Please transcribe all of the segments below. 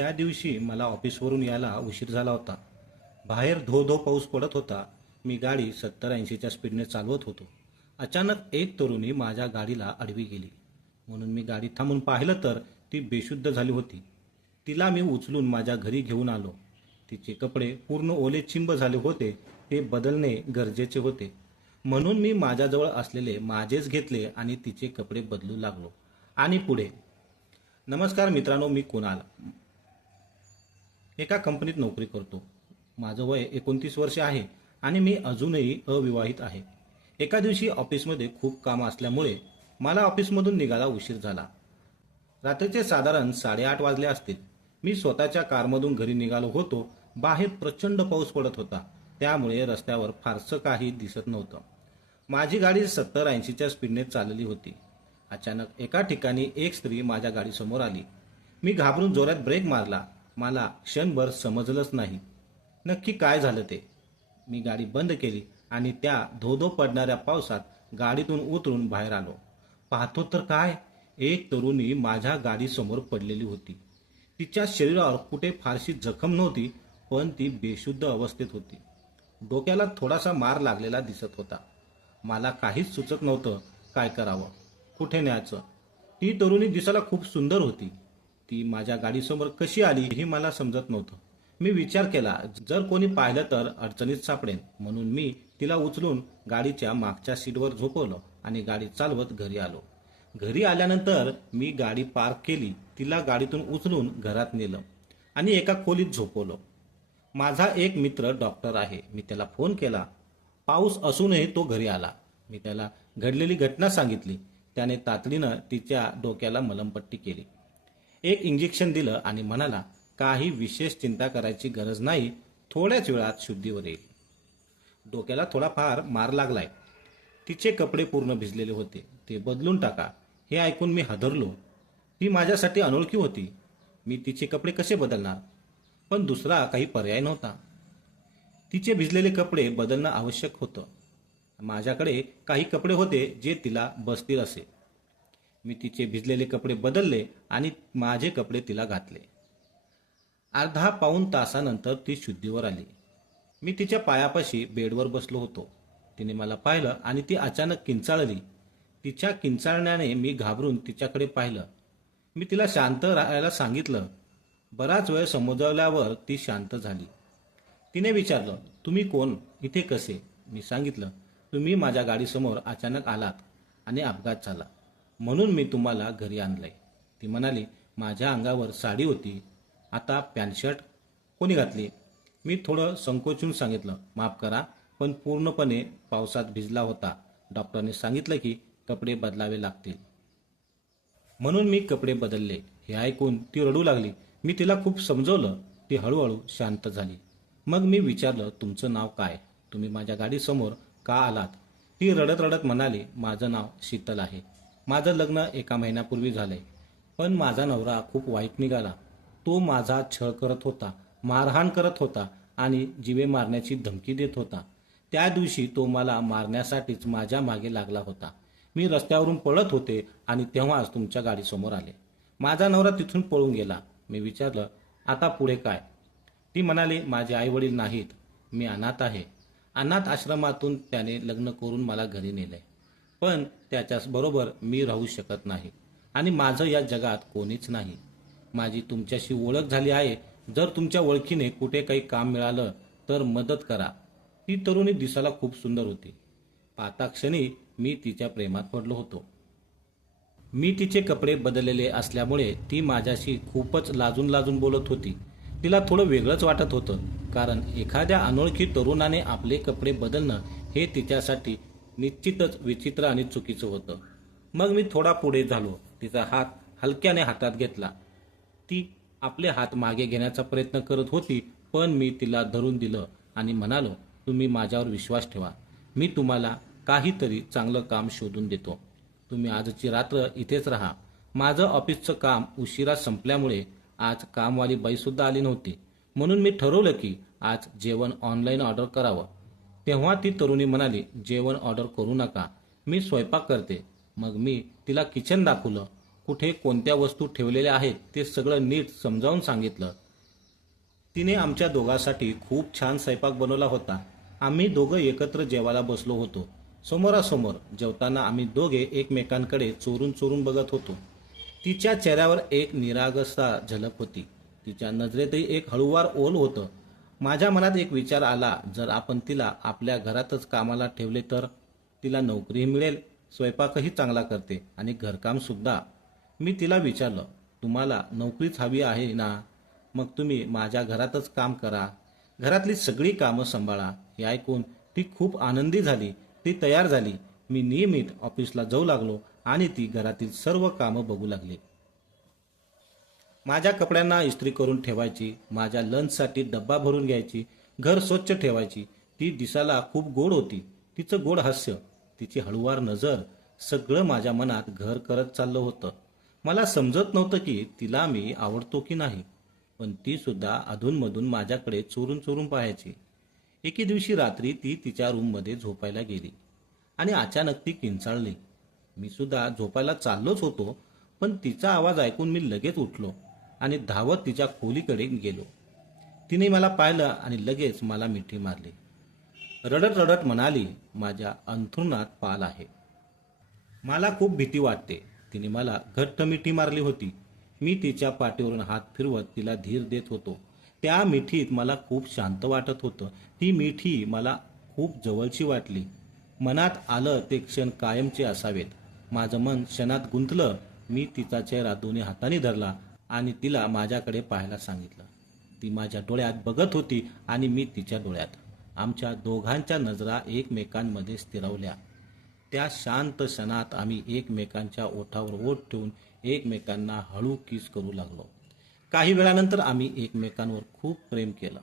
त्या दिवशी मला ऑफिसवरून यायला उशीर झाला होता. बाहेर धो धो पाऊस पडत होता. मी गाडी 70-80च्या स्पीडने चालवत होतो. अचानक एक तरुणी माझ्या गाडीला आडवी गेली. म्हणून मी गाडी थांबून पाहिलं तर ती बेशुद्ध झाली होती. तिला मी उचलून माझ्या घरी घेऊन आलो. तिचे कपडे पूर्ण ओले चिंब झाले होते. ते बदलणे गरजेचे होते. म्हणून मी माझ्याजवळ असलेले माझेच घेतले आणि तिचे कपडे बदलू लागलो. आणि पुढे. नमस्कार मित्रांनो, मी कुणाल एका कंपनीत नोकरी करतो. माझं वय 29 वर्ष आहे आणि मी अजूनही अविवाहित आहे. एका दिवशी ऑफिसमध्ये खूप काम असल्यामुळे मला ऑफिसमधून निघायला उशीर झाला. रात्रीचे साधारण 8:30 वाजले असतील. मी स्वतःच्या कारमधून घरी निघालो होतो. बाहेर प्रचंड पाऊस पडत होता, त्यामुळे रस्त्यावर फारसं काही दिसत नव्हतं. माझी गाडी 70-80च्या स्पीडने चालली होती. अचानक एका ठिकाणी एक स्त्री माझ्या गाडीसमोर आली. मी घाबरून जोरात ब्रेक मारला. मला क्षणभर समजलंच नाही नक्की काय झालं ते. मी गाडी बंद केली आणि त्या धो-धो पडणाऱ्या पावसात गाडीतून उतरून बाहेर आलो. पाहतो तर काय, एक तरुणी माझ्या गाडीसमोर पडलेली होती. तिच्या शरीरावर कुठे फारशी जखम नव्हती, पण ती बेशुद्ध अवस्थेत होती. डोक्याला थोडासा मार लागलेला दिसत होता. मला काहीच सुचत नव्हतं काय करावं, कुठे न्यायचं. ती तरुणी दिसायला खूप सुंदर होती. ती माझ्या गाडीसमोर कशी आली हे मला समजत नव्हतं. मी विचार केला, जर कोणी पाहिलं तर अडचणीत सापडेन, म्हणून मी तिला उचलून गाडीच्या मागच्या सीटवर झोपवलं आणि गाडी चालवत घरी आलो. घरी आल्यानंतर मी गाडी पार्क केली. तिला गाडीतून उचलून घरात नेलं आणि एका खोलीत झोपवलं. माझा एक मित्र डॉक्टर आहे. मी त्याला फोन केला. पाऊस असूनही तो घरी आला. मी त्याला घडलेली घटना सांगितली. त्याने तातडीनं तिच्या डोक्याला मलमपट्टी केली. एक इंजेक्शन दिलं आणि म्हणाला, काही विशेष चिंता करायची गरज नाही, थोड्याच वेळात शुद्धीवर येईल. डोक्याला थोडाफार मार लागलाय. तिचे कपडे पूर्ण भिजलेले होते. ते बदलून टाका. हे ऐकून मी हादरलो. ती माझ्यासाठी अनोळखी होती. मी तिचे कपडे कसे बदलणार? पण दुसरा काही पर्याय नव्हता. तिचे भिजलेले कपडे बदलणं आवश्यक होतं. माझ्याकडे काही कपडे होते जे तिला बसतील असे. मी तिचे भिजलेले कपडे बदलले आणि माझे कपडे तिला घातले. अर्धा-पाऊण तासानंतर ती शुद्धीवर आली. मी तिच्या पायापाशी बेडवर बसलो होतो. तिने मला पाहिलं आणि ती अचानक किंचाळली. तिच्या किंचाळण्याने मी घाबरून तिच्याकडे पाहिलं. मी तिला शांत राहायला सांगितलं. बराच वेळ समजावल्यावर ती शांत झाली. तिने विचारलं, तुम्ही कोण, इथे कसे? मी सांगितलं, तुम्ही माझ्या गाडीसमोर अचानक आलात आणि अपघात झाला, म्हणून मी तुम्हाला घरी आणलंय. ती म्हणाली, माझ्या अंगावर साडी होती, आता पॅन्ट शर्ट कोणी घातली? मी थोडं संकोचून सांगितलं, माफ करा, पण पूर्णपणे पावसात भिजला होता. डॉक्टरने सांगितलं की कपडे बदलावे लागतील, म्हणून मी कपडे बदलले. हे ऐकून ती रडू लागली. मी तिला खूप समजवलं. ती हळूहळू शांत झाली. मग मी विचारलं, तुमचं नाव काय? तुम्ही माझ्या गाडीसमोर का आलात? ती रडत रडत म्हणाली, माझं नाव शीतल आहे. माझं लग्न 1 महिन्यापूर्वी झालंय, पण माझा नवरा खूप वाईट निघाला. तो माझा छळ करत होता, मारहाण करत होता आणि जीवे मारण्याची धमकी देत होता. त्या दिवशी तो मला मारण्यासाठीच माझ्या मागे लागला होता. मी रस्त्यावरून पळत होते आणि तेव्हाच तुमच्या गाडीसमोर आले. माझा नवरा तिथून पळून गेला. मी विचारलं, आता पुढे काय? ती म्हणाली, माझे आई वडील नाहीत, मी अनाथ आहे. अनाथ आश्रमातून त्याने लग्न करून मला घरी नेलंय, पण त्याच्याच बरोबर मी राहू शकत नाही आणि माझं या जगात कोणीच नाही. माझी तुमच्याशी ओळख झाली आहे. जर तुमच्या ओळखीने कुठे काही काम मिळालं तर मदत करा. ती तरुणी दिसायला खूप सुंदर होती. पाहता क्षणी मी तिच्या प्रेमात पडलो होतो. मी तिचे कपडे बदललेले असल्यामुळे ती माझ्याशी खूपच लाजून लाजून बोलत होती. तिला थोडं वेगळंच वाटत होतं, कारण एखाद्या अनोळखी तरुणाने आपले कपडे बदलणं हे तिच्यासाठी निश्चितच विचित्र आणि चुकीचं होतं. मग मी थोडा पुढे झालो. तिचा हात हलक्याने हातात घेतला. ती आपले हात मागे घेण्याचा प्रयत्न करत होती, पण मी तिला धरून दिलं आणि म्हणालो, तुम्ही माझ्यावर विश्वास ठेवा. मी तुम्हाला काहीतरी चांगलं काम शोधून देतो. तुम्ही आजची रात्र इथेच राहा. माझं ऑफिसचं काम उशिरा संपल्यामुळे आज कामवाली बाईसुद्धा आली नव्हती, म्हणून मी ठरवलं की आज जेवण ऑनलाईन ऑर्डर करावं. तेव्हा ती तरुणी म्हणाली, जेवण ऑर्डर करू नका, मी स्वयंपाक करते. मग मी तिला किचन दाखवलं. कुठे कोणत्या वस्तू ठेवलेल्या आहेत ते सगळं नीट समजावून सांगितलं. तिने आमच्या दोघांसाठी खूप छान स्वयंपाक बनवला होता. आम्ही दोघं एकत्र जेवायला बसलो होतो. समोरासमोर जेवताना आम्ही दोघे एकमेकांकडे चोरून चोरून बघत होतो. तिच्या चेहऱ्यावर एक निरागसता झलक होती. तिच्या नजरेतही एक हळूवार ओल होतं. माझ्या मनात एक विचार आला, जर आपण तिला आपल्या घरातच कामाला ठेवले तर तिला नोकरीही मिळेल, स्वयंपाकही चांगला करते आणि घरकाम सुद्धा. मी तिला विचारलं, तुम्हाला नोकरीच हवी आहे ना? मग तुम्ही माझ्या घरातच काम करा, घरातली सगळी कामं सांभाळा. हे ऐकून ती खूप आनंदी झाली. ती तयार झाली. मी नियमित ऑफिसला जाऊ लागलो आणि ती घरातील सर्व कामं बघू लागली. माझ्या कपड्यांना इस्त्री करून ठेवायची, माझ्या लंचसाठी डब्बा भरून घ्यायची, घर स्वच्छ ठेवायची. ती दिसायला खूप गोड होती. तिचं गोड हास्य, तिची हळूवार नजर, सगळं माझ्या मनात घर करत चाललं होतं. मला समजत नव्हतं की तिला मी आवडतो की नाही, पण ती सुद्धा अधूनमधून माझ्याकडे चोरून चोरून पाहायची. एके दिवशी रात्री ती तिच्या रूममध्ये झोपायला गेली आणि अचानक ती किंचाळली. मी सुद्धा झोपायला चाललोच होतो, पण तिचा आवाज ऐकून मी लगेच उठलो आणि धावत तिच्या खोलीकडे गेलो. तिने मला पाहिलं आणि लगेच मला मिठी मारली. रडत रडत म्हणाली, माझ्या अंथरुणात पाल आहे. मला खूप भीती वाटते. तिने मला घट्ट मिठी मारली होती. मी तिच्या पाठीवरून हात फिरवत तिला धीर देत होतो. त्या मिठीत मला खूप शांत वाटत होतं. ती मिठी मला खूप जवळची वाटली. मनात आलं ते क्षण कायमचे असावेत. माझं मन क्षणात गुंतलं. मी तिचा चेहरा दोन्ही हातांनी धरला आणि तिला माझ्याकडे पाहायला सांगितलं. ती माझ्या डोळ्यात बघत होती आणि मी तिच्या डोळ्यात. आमच्या दोघांच्या नजरा एकमेकांमध्ये स्थिरवल्या. त्या शांत क्षणात आम्ही एकमेकांच्या ओठावर ओठ ठेवून एकमेकांना हळू किस करू लागलो. काही वेळानंतर आम्ही एकमेकांवर खूप प्रेम केलं.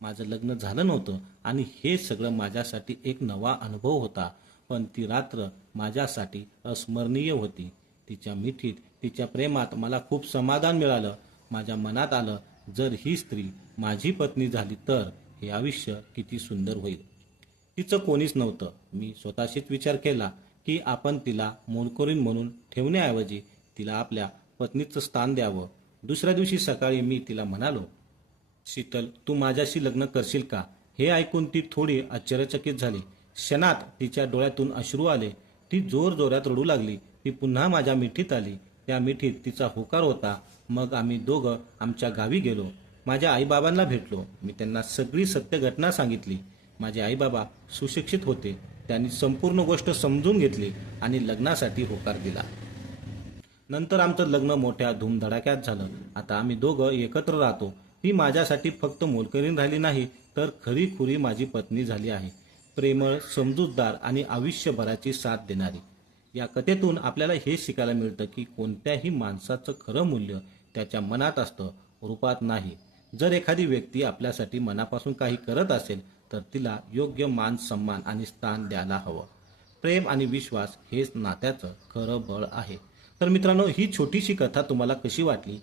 माझं लग्न झालं नव्हतं आणि हे सगळं माझ्यासाठी एक नवा अनुभव होता, पण ती रात्र माझ्यासाठी अस्मरणीय होती. तिच्या मिठीत, तिच्या प्रेमात मला खूप समाधान मिळालं. माझ्या मनात आलं, जर ही स्त्री माझी पत्नी झाली तर हे आयुष्य किती सुंदर होईल. तिचं कोणीच नव्हतं. मी स्वतःशीच विचार केला की आपण तिला मोलकरीण म्हणून ठेवण्याऐवजी तिला आपल्या पत्नीचं स्थान द्यावं. दुसऱ्या दिवशी सकाळी मी तिला म्हणालो, शीतल, तू माझ्याशी लग्न करशील का? हे ऐकून ती थोडी आश्चर्यचकित झाली. क्षणात तिच्या डोळ्यातून अश्रू आले. ती जोर जोरात रडू लागली. ती पुन्हा माझ्या मिठीत आली. त्या मिठीत तिचा होकार होता. मग आम्ही दोघं आमच्या गावी गेलो. माझ्या आईबाबांना भेटलो. मी त्यांना सगळी सत्य घटना सांगितली. माझे आईबाबा सुशिक्षित होते. त्यांनी संपूर्ण गोष्ट समजून घेतली आणि लग्नासाठी होकार दिला. नंतर आमचं लग्न मोठ्या धूमधडाक्यात झालं. आता आम्ही दोघं एकत्र राहतो. ती माझ्यासाठी फक्त मोलकरीण राहिली नाही, तर खरीखुरी माझी पत्नी झाली आहे. प्रेमळ, समजूतदार आणि आयुष्यभराची साथ देणारी. या कथेतून आपल्याला हे शिकायला मिळतं की कोणत्याही माणसाचं खरं मूल्य त्याच्या मनात असतं, रूपात नाही. जर एखादी व्यक्ती आपल्यासाठी मनापासून काही करत असेल तर तिला योग्य मान, सन्मान आणि स्थान द्यायला हवं. प्रेम आणि विश्वास हेच नात्याचं खरं बळ आहे. तर मित्रांनो, ही छोटीशी कथा तुम्हाला कशी वाटली